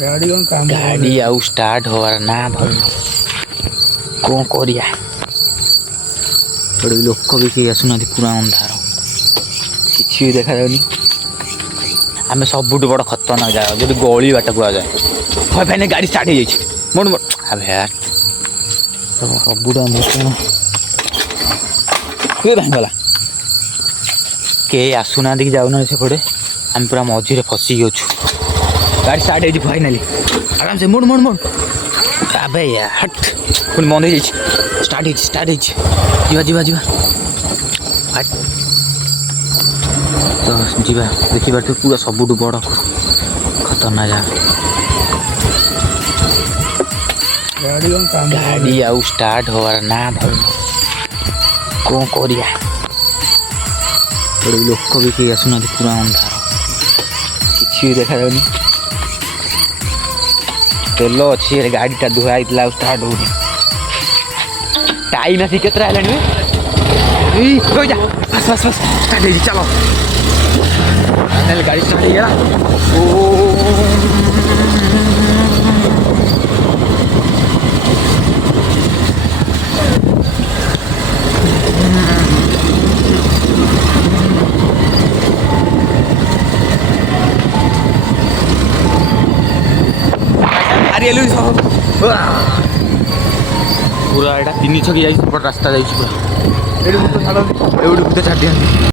गाड़ी आउ स्टार्ट होवार ना भल कौन करिया बड़े लोक भी कहीं आसुना पूरा अंधार किसी भी देखा जाऊनी आम सबुठ बड़ खतरनाक जगह जो गली बाट कह जाए भाई भाई गाड़ी स्टार्ट हो जाए मोड़ मोड़ यार सबुठ भाईगला कई आसुना कि जाऊना सेपटे आम पूरा मझे फसिक अच्छु गाड़ी स्टार्ट हो फाइनाली आराम से मोड़ मोड़ मोड़ अबे यार हट पुणी बंद हो स्टार्ट हो जा हट तो जीवा देखिए तो पूरा सबुठ बड़ खतरनाक जगह गाड़ी आउ स्टार्ट होवार ना भल कौन करिया बड़े लोक भी कहीं आसुना पूरा अंधार किसी भी देखा जाऊनी तेल अच्छी गाड़ी धुआ स्टार्ट हो टाइम आसी के बस बस बस स्टार्ट हो चलो गाड़ी स्टार्ट हो गया पूरा एटा 3 छकी जाइए रास्ता जाइए पूरा छाड़ छाड़ दिया।